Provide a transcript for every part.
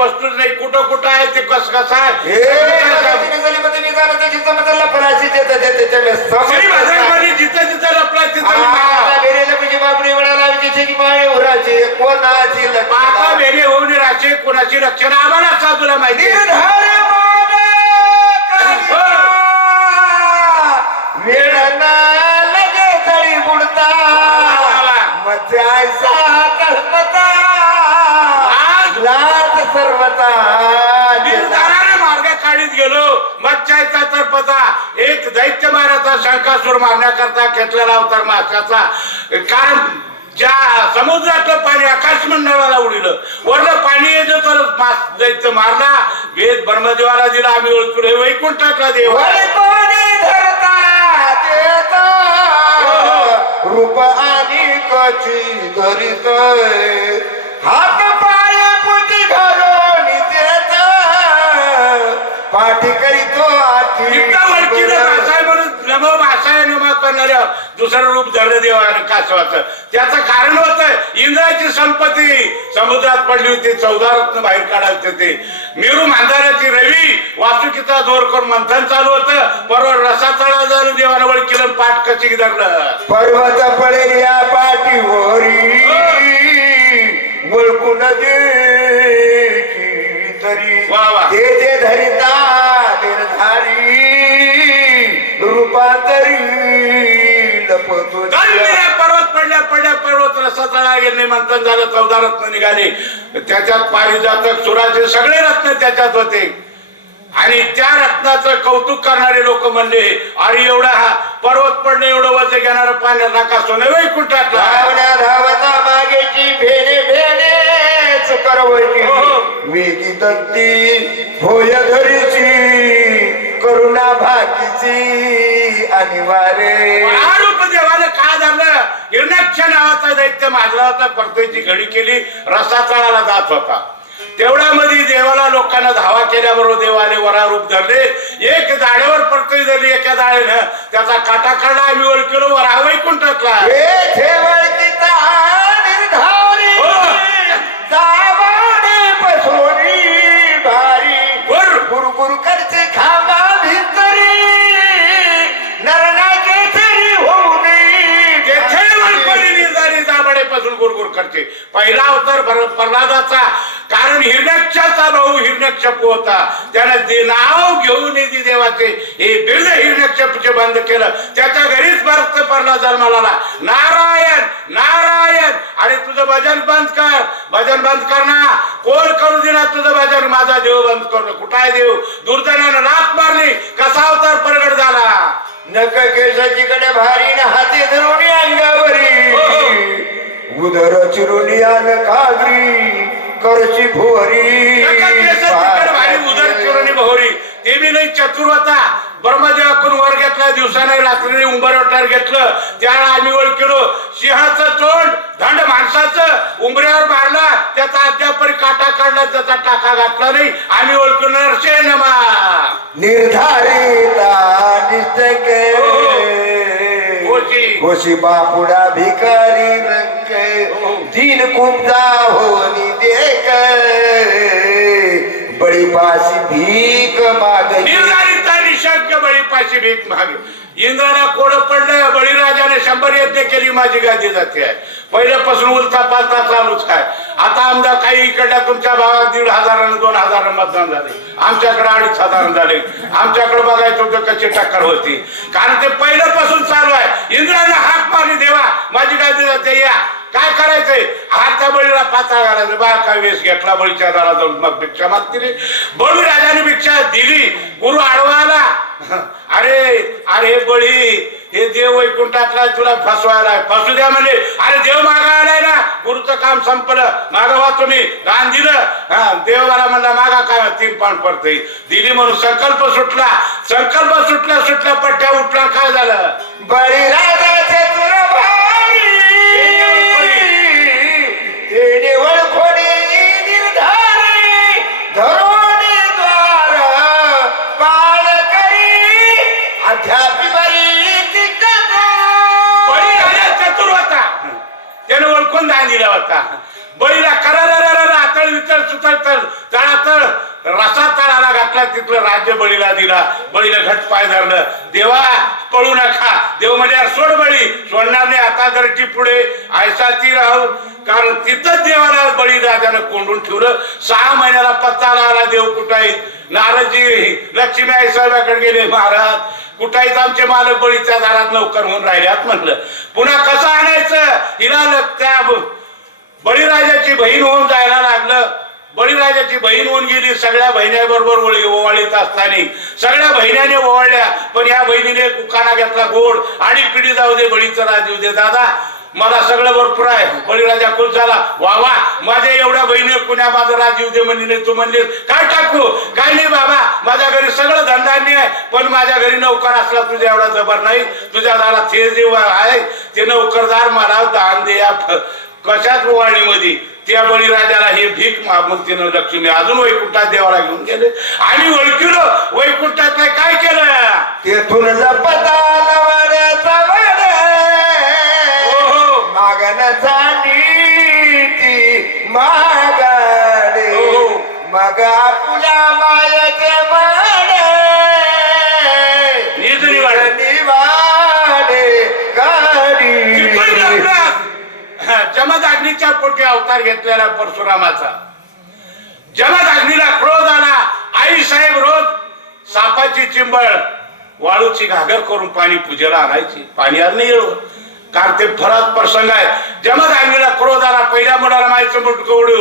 वस्तूच नाही. कुठं कुठं आहे ते कस कसं आहे? गणपती निघाला त्याची समजायला फराशी देतं निर्धाराने मार्ग काढीत गेलो. मच्छाचा तर पता एक दैत्य माराचा शंकासूर मारण्याकरता घेतलेला अवतार माशाचा. कारण ज्या समुद्रातलं पाणी आकाश मंडळाला उडीलं. वरलं पाणी येतं तर मास दैत्य मारला. वेद ब्रह्मदेवाला दिला. आम्ही ओळखून हे वैकुंठातला देव रूप आणि कची धरित हात करणाऱ्या दुसरं रूप धरलं देवानं कासवाचं. त्याचं कारण होतं इंद्राची संपत्ती. समुद्रात पडली होती चौदा रत्न बाहेर काढायचे ते मिरू मांधाऱ्याची रवी वासुकीचा जोर करून मंथन चालू होतं. बरोबर रसा चढा झालं देवानं ओळखीलं पाठ कशी धरलं. पर्वत पडेल या पाठीवरी. ओळखून देखी पर्वत रसा चढा गेले मंथन झालं चौदा रत्न निघाले. त्याच्यात पारिजातक सुराचे सगळे रत्न त्याच्यात होते. आणि त्या रत्नाचं कौतुक करणारे लोक म्हणले अरे एवढा हा पर्वत पडले एवढं वजन घेणारं पाण्यात नका सोने धावण्या धावता मागेची भेणेच करवली हो. वेगी दंती होय धरीची करुणा भाकीची अनिवार्य हा रूप देवाने काय झालं हिरण्याक्ष नावाचा दैत्य माजला होता परतीची घडी केली रसातळाला चढायला जात होता. तेवढ्यामध्ये देवाला लोकांना धावा केल्याबरोबर देवाने वरा रूप धरले. एक जाळ्यावर परतई धरली एका जाळेनं त्याचा काटा काढला आम्ही ओळखलो वरा वैकुंठातला. पहिला अवतार भर- प्रल्हादाचा. कारण हिरण्यक्षाचा भाऊ हिरण्यक्षपू होता. त्याला दे नाव घेऊन येते देवाचे हे बिर्द हिरण्यक्षपूचे बंद केलं. त्याच्या घरीच भरत पडला जन्माला मला नारायण नारायण आणि तुझं भजन बंद कर. भजन बंद कर ना. कोण करू दिला तुझं भजन? माझा देव बंद करू कुठं आहे देव? दुर्जनानं लात मारली. कसा अवतार प्रगट झाला? नक केसाची कडे भारी ना हाती धरून अंगावरी. उदर चिरुनी आन कागरी करची भारी उदर चिरोनी बहोरी ते बी नाही चतुर होता. ब्रह्मदेवाकडून वर घेतला दिवसाने रात्री उंबरवटार घेतलं. त्याला आम्ही ओळखलो. सिंहाचं तोंड धंड माणसाचं. उंबऱ्यावर मारला त्याचा अद्यापरी काटा काढला त्याचा टाका घातला नाही. आम्ही ओळखलो नरसे नमा निर्धारिता निष्ठक होशी. होशी बापुडा भिकारी दिन कुंजा होनी देख बडी पाशी भीक मागली निर्धारिता निशंक बळीपाशी भीक मागे। इंद्राला कोड पडलं बळीराजाने शंभर यज्ञ केली माझी गादी जाते आहे. पहिल्यापासून उलटा पालता चालूच काय आता आमदा काही इकडल्या तुमच्या भागात दीड हजारानं दोन हजार मतदान झाले. आमच्याकडे अडीच हजार झाले. आमच्याकडे बघायचं होतं कशी टक्कर होती. कारण ते पहिल्यापासून चालू आहे. इंद्राने हाक मारली देवा माझी गादी जाते या. काय करायचंय? हाता बळीला पाचा घालायचं. बा काय वेश घेतला बळीच्या दारा जाऊन? मग भिक्षा मागतील बळू राजाने भिक्षा दिली. गुरु आडवा आला. अरे अरे बळी हे देव वैकुंठातला तुला फसवायला फसू द्या म्हणजे अरे देव मागा आलाय ना. गुरुचं काम संपलं. मागवा तुम्ही. दान दिलं. हा देवाला म्हणला मागा काय? तीन पान पडते दिली म्हणून संकल्प सुटला. संकल्प सुटला सुटला पट्ट्या उठला. काय झालं? बळीरा राजा चतुर होता होता. बळीला करा आता कळ विचार तळ तळातळ रसा तळाला घातला तिथलं राज्य बळीला दिला. बळीनं घट पाय धरलं. देवा पळू नका. देव म्हणजे सोड बळी. सोडणार नाही. आता गरटी पुढे आयसा ती राहू. कारण तिथंच देवाला बळी राजानं कोंडून ठेवलं. सहा महिन्याला पत्ता लागला देव कुठे नारदजी लक्ष्मी आई साहेबाकडे गेले महाराज. कुठाईच आमचे मालक बळीच्या दारात नौकर होऊन राहिल्यात म्हटलं. पुन्हा कसं आणायचं? हिला त्या बळीराजाची बहीण होऊन जायला लागलं. बळीराजाची बहीण होऊन गेली सगळ्या बहिण्याबरोबर ओळी ओवाळीत असताना. सगळ्या बहिण्याने ओवाळल्या पण या बहिणीने कुकाना घेतला गोड. आणि पिढी जाऊ दे बळीचं राज देऊ दे. दादा मला सगळं भरपूर आहे. बळीराजा खुश झाला. वा वा माझ्या एवढ्या बहिणी पुण्या माझं राजीव दे म्हणले तू म्हणले काय टाकू? काय नाही बाबा माझ्या घरी सगळं धंदांनी आहे पण माझ्या घरी नौकर असला तुझ्या एवढा जबर नाही. तुझ्या दारात हे जे आहे ते नौकरदार मला दान दे कशाच ओवाळणीमध्ये त्या बळीराजाला हे भीक मागून लक्ष्मी अजून वैकुंठात देवाला घेऊन गेले. आणि ओळखीलो वैकुंठात काय काय केलं? तेथून मागण्याचा नीती मागाडे हो. मग आपुल्या मायाचे माडे. निवाडे चिपळूण गाडी जमदाग्नीच्या पोटी अवतार घेतलेला परशुरामाचा. जमदाग्नीला क्रोध आला. आई साहेब रोज सापाची चिंबळ वाळूची घागर करून पाणी पूजेला आणायची. पाणी आलं नाही येळो कारण ते फरक प्रसंग आहे. जमदाग्नीला क्रोधाला पहिल्या मुलाला माहिती मुटकं उडू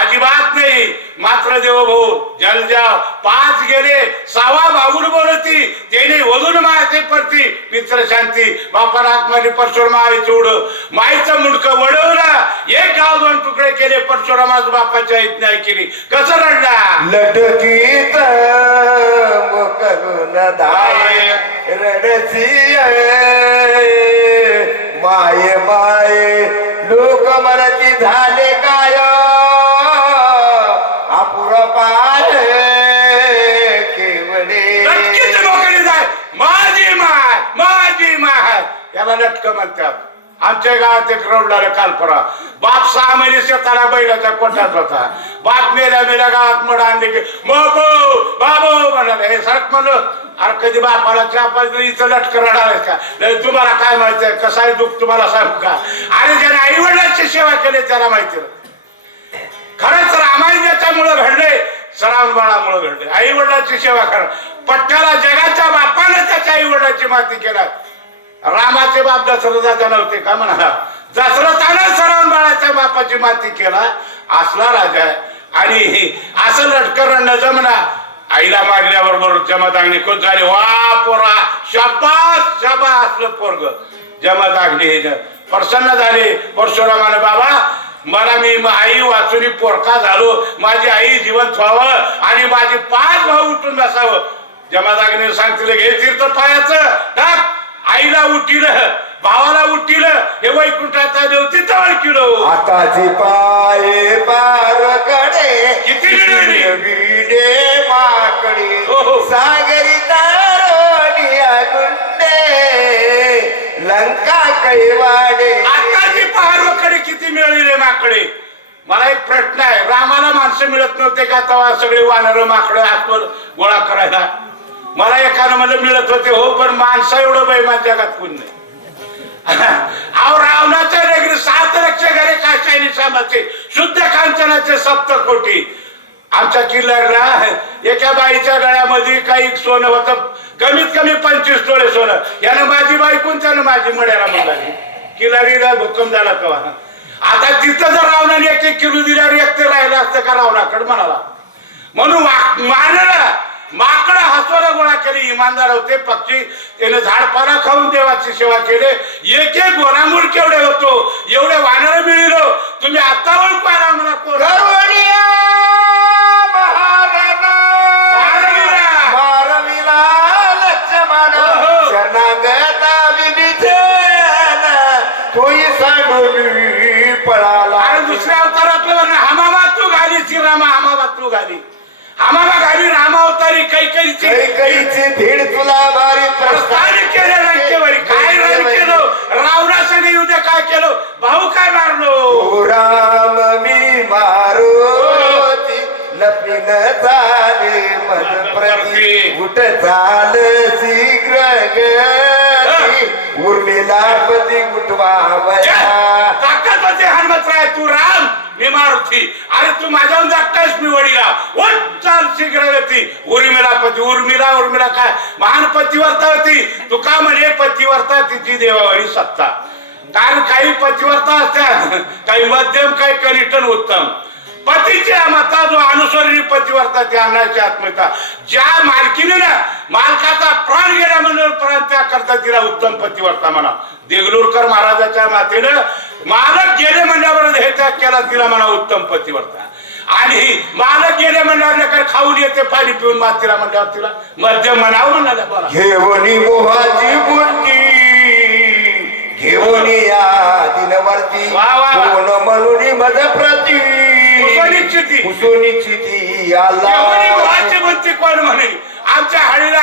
अजिबात नाही. मात्र देव भाऊ जल जाव. पाच गेले सावा भाऊन बोलती. त्याने वधून मायचे परती मित्र शांती बापाला आत्माने परशुराम आई चोड माईचं मुंडकं वडवलं एक गाव दोन तुकडे केले. परशुरामाच बापाच्या ऐत नाही केली. कसं रडला लटकीत मुकरून धाय रडसी माये माये लोक मनती झाले काय अपुर पाल केवडे माझी माय माझी माय. याला नटक म्हणतात. आमच्या गावात एक रवडाला काल परा बाप सहा महिने शेताला बैलाच्या कोटात होता. बाप मेल्या मेल्या गावात मड आणले की बाबू बाबू म्हणाले. हे सरक म्हणलं अरे कधी बापाला चहा पाहिजे इथं लटकर रडायला का? नाही तुम्हाला काय माहिती आहे? कसं आहे दुःख तुम्हाला सांगू का? आणि ज्याने आई वडिलांची सेवा केली त्याला माहिती खरंच रामायणाच्यामुळं घडले सरांबाळामुळं घडले. आई वडिलांची सेवा करा. पट्ट्याला जगाच्या बापाने त्याच्या आई वडिलांची माती केला रामाचे बाप दशरथाचा नव्हते का म्हणा दशरथानं सराम बाळाच्या बापाची माती केला. असला राजा आणि असं लटकर न जमना आईला मारल्याबरोबर जमदागणी खुश झाली. वा पोरा शाबास शाबास असलं पोरग. जमदागणी हे प्रसन्न झाले. परशुरामाने बाबा मला मी आई वाचून पोरका झालो. माझी आई जिवंत व्हावं आणि माझे पाच भाऊ उठून बसावं. जमादागने सांगतील घे तीर्थ पायाचं. टाक. आईला उठील भावाला उठील हे वैकुंठाचा देव तिथं ओळखीलो आताची पाये पारकडे किती? विडे माकडे हो, हो. सागरी तारोनिया गुंडे लंका कैवाडे. आताची पहारवकडे किती मिळाली माकडे? मला एक प्रश्न आहे रामाला माणसं मिळत नव्हते का तेव्हा सगळे वानर माकडं आत्मर गोळा करायला? मला एकानं म्हणलं मिळत होते हो पण माणसं एवढं बैमान जगात कोण नाही अहो रावणाच्या नगरी सात लक्ष घरे काशायनी सामाचे शुद्ध कांचनाचे सप्त कोटी. आमच्या किल्ल्याला एका बाईच्या गळ्यामध्ये काही सोनं होतं. कमीत कमी पंचवीस तोळे सोनं. यानं माझी बाई कोणत्यानं माझी मड्याला म्हणाली किल्लारीला भूकंप झाला तेव्हा. आता तिथं जर रावणाने एक एक किलो दिल्यावर एक ते राहिलं असतं का रावणाकडे म्हणाला. म्हणून मानला माकडं हसवाला गोळा केले इमानदार होते पक्षी त्याने झाडपाला खाऊन देवाची सेवा केले. एक एक वनामूळ केवढे होतो एवढे वानर मिळलो. तुम्ही आता तोही सांडून पळाला. दुसऱ्या अवतारातलं म्हणणं हमामा तू घाली श्रीरामा हमामा तू घाली म्हातारी काही काहीची कैकईची भीड तुला भारी प्रस्थान केलं रंकेवारी काय रंग केलं? रावणासने युद्ध काय केलं? भाऊ काय मारलो? हो राम मी मारो लपिन झाले मन प्रती. उठ चाल शीघ्र उर्मिला पती उठवा ताकद होते हनुमंतराय तू राम मी मारुती. अरे तू माझ्याहून जागतायस मी वडील. होती उर्मिला पती उर्मिला उर्मिला काय? महान पतिवर्ता होती. तू का म्हणे पतिवर्ता तिची देवावरी सत्ता. कारण काही पतिवर्ता असतात काही मध्यम काही कनिष्ठन उत्तम. पतीच्या मता जो अनुसरणी पतिवर्ता त्या अन्नाची आत्महत्या ज्या मालकीने ना मालकाचा प्राण गेला म्हणून प्राण त्या करता तिला उत्तम पतिवर्ता म्हणा. देगलूरकर महाराजाच्या मातेनं मालक गेले म्हणल्यावर हे त्याग केला तिला म्हणा उत्तम पतिवर्ता आणि मालक गेले म्हणल्यावर लेकर खाऊन येते पाणी पिऊन मातीला म्हणल्यावर तिला मध्यम म्हणावं म्हणाल्या बोला घेऊनी मोहाची बुंदी घेऊन या दिनवरती. कोण म्हणून मज प्रती? कुसुनीची ती मोहाची बुद्धी कोण म्हणे आमच्या हळीला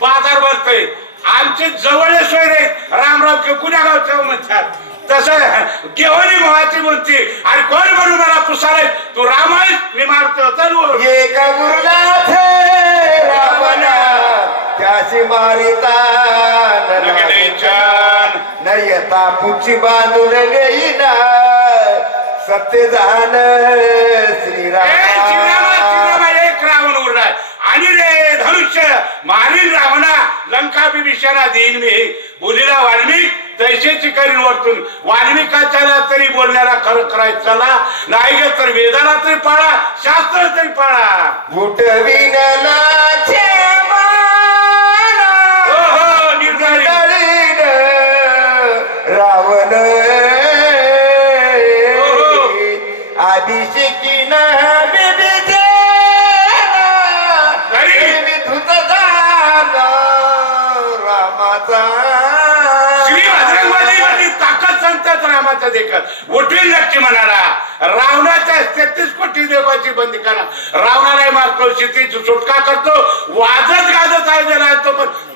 बाजार भरतोय. आमचे जवळ सोय रामराव कुण्या गावचे म्हणतात? तसं केवढी मोहाची बुद्धी आणि कोण म्हणून मला पुसारे तू राम आहेस मी मारतो चालू एक गुरुनाथ? रावणा त्याची मारिता. नयता पुची बांधून येईना सत्य जाण श्रीरामा, एक रावण उरलाय आणि रे धनुष्य मारील रावणा. लंका बिभीषणा देईन मी. बोलीला वाल्मिक तैसेची करीन वरतून वाल्मिकाच्याला तरी बोलण्याला खरं करायचं चला नाही गे तर वेदाला तरी पाळा शास्त्र तरी पाळा गुटविन शांत देखत. उठील लक्ष्मी म्हणाला रावणाच्या तेहतीस पट्टी देवाची बंदी करा. रावणाला मारतो शेतीची सुटका करतो वाजत गाजत आहे तो पण